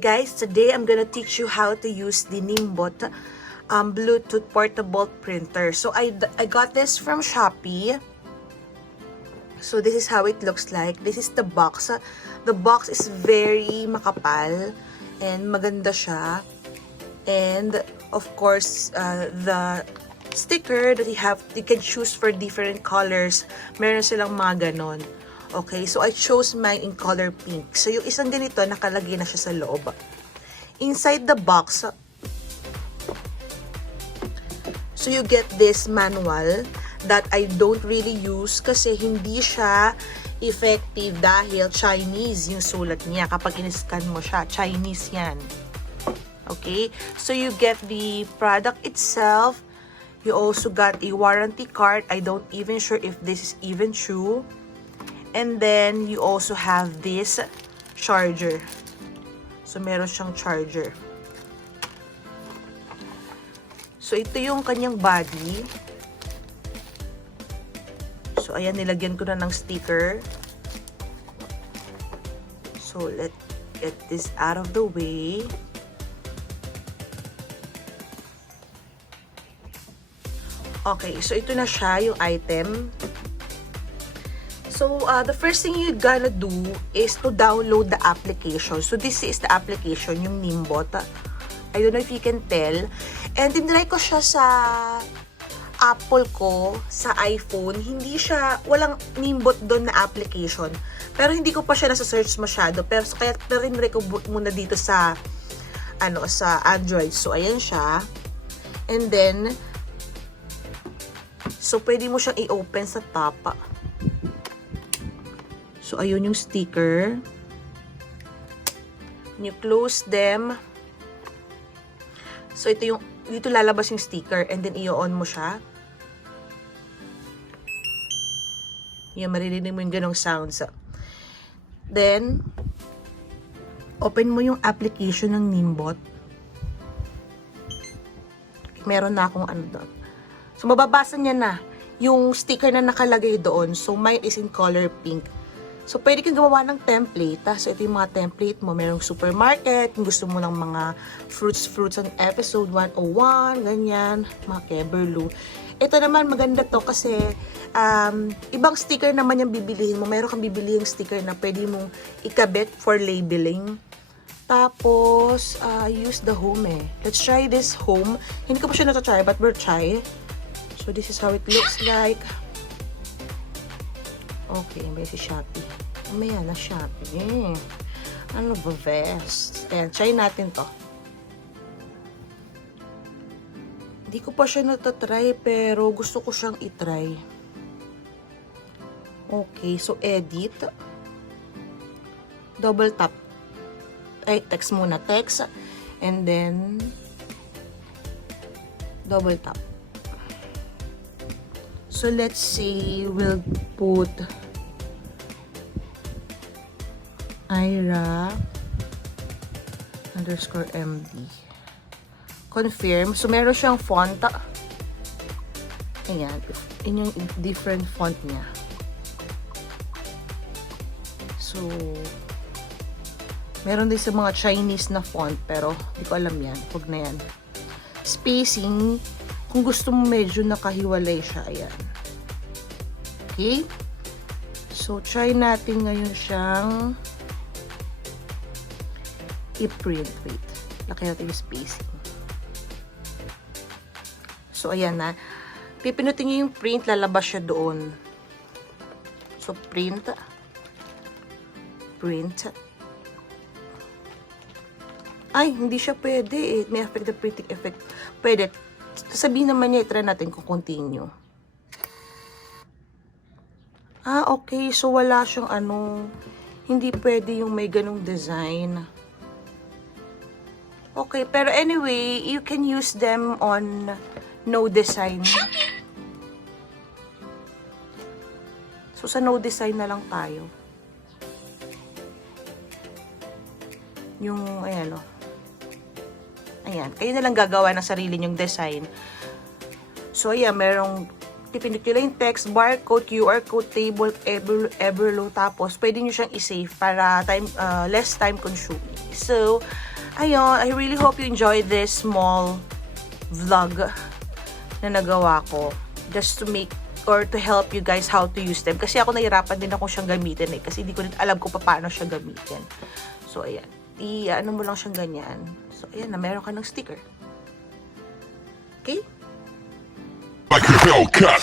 guys, today I'm gonna teach you how to use the Nimbot Bluetooth portable printer. So I got this from Shopee. So this is how it looks like. This is the box. The box is very makapal and maganda siya. And of course, the sticker that you can choose for different colors. Meron silang mga ganon. Okay, so I chose mine in color pink. So yung isang ganito, nakalagay na siya sa loob. Inside the box, so you get this manual that I don't really use kasi hindi siya effective dahil Chinese yung sulat niya. Kapag in-scan mo siya, Chinese yan. Okay, so you get the product itself. You also got a warranty card. I don't even sure if this is even true. And then, you also have this charger. So, meron siyang charger. So, ito yung kanyang body. So, ayan, nilagyan ko na ng sticker. So, let's get this out of the way. Okay, so ito na siya, yung item. So, the first thing you're gonna do is to download the application. So, this is the application, yung Nimbot. I don't know if you can tell. And tinry ko siya sa Apple ko, sa iPhone. Hindi siya, walang Nimbot doon na application. Pero hindi ko pa siya nasa-search masyado. Pero kaya tinry ko muna dito sa, sa Android. So, ayan siya. And then, so, pwede mo siyang i-open sa top. So, ayun yung sticker. You close them. So, dito lalabas yung sticker and then i-on mo siya. Yan, maririnig mo yung ganong sounds. Then, open mo yung application ng Nimbot. Meron na akong doon. So, mababasa niya na yung sticker na nakalagay doon. So, mine is in color pink. So, pwede kang gumawa ng template. So, ito yung mga template mo. Merong supermarket. Kung gusto mo ng mga fruits on episode 101. Ganyan. Mga keberlu. Ito naman, maganda to kasi ibang sticker naman yung bibilihin mo. Meron kang bibilihin sticker na pwede mong ikabit for labeling. Tapos, use the home eh. Let's try this home. Hindi ko pa siya natatry, but we'll try. So, this is how it looks like. Okay, may si Shopee. May na Shopee. Ano ba, vest? Ayan, try natin to. Hindi ko pa siya natatry, pero gusto ko siyang itry. Okay, so edit. Double tap. Ay, text muna. Text. And then, double tap. So, let's say we'll put Aira_MD. Confirm. So, meron siyang font. Ayan. Yun yung different font niya. So, meron din sa mga Chinese na font. Pero, hindi ko alam yan. Huwag na yan. Spacing. Kung gusto mo medyo nakahiwalay siya. Ayan. Okay? So, try natin ngayon siyang i-print. Wait. Laki natin yung spacing. So, ayan na. Pipinutin nyo yung print, lalabas siya doon. So, print. Print. Ay, hindi siya pwede eh. May affect the printing effect. Pwede. Sabihin naman niya, try natin kung continue. Ah, okay. So, wala siyang hindi pwede yung may ganong design. Okay, pero anyway, you can use them on no design. So, sa no design na lang tayo. Yung, ayan o. Ayan, kayo na lang gagawa ng sarili nyong design. So, ayan, merong pipindot nyo lang yung text, barcode, QR code, table, Everlow, tapos pwede nyo siyang i-save para less time consuming. So, ayun, I really hope you enjoy this small vlog na nagawa ko just to make or to help you guys how to use them. Kasi ako nahirapan din ako siyang gamitin kasi hindi ko din alam kung paano siya gamitin. So, ayan. Ano mo lang siyang ganyan. So, ayan na, meron ka ng sticker. Okay? Like a Hellcat.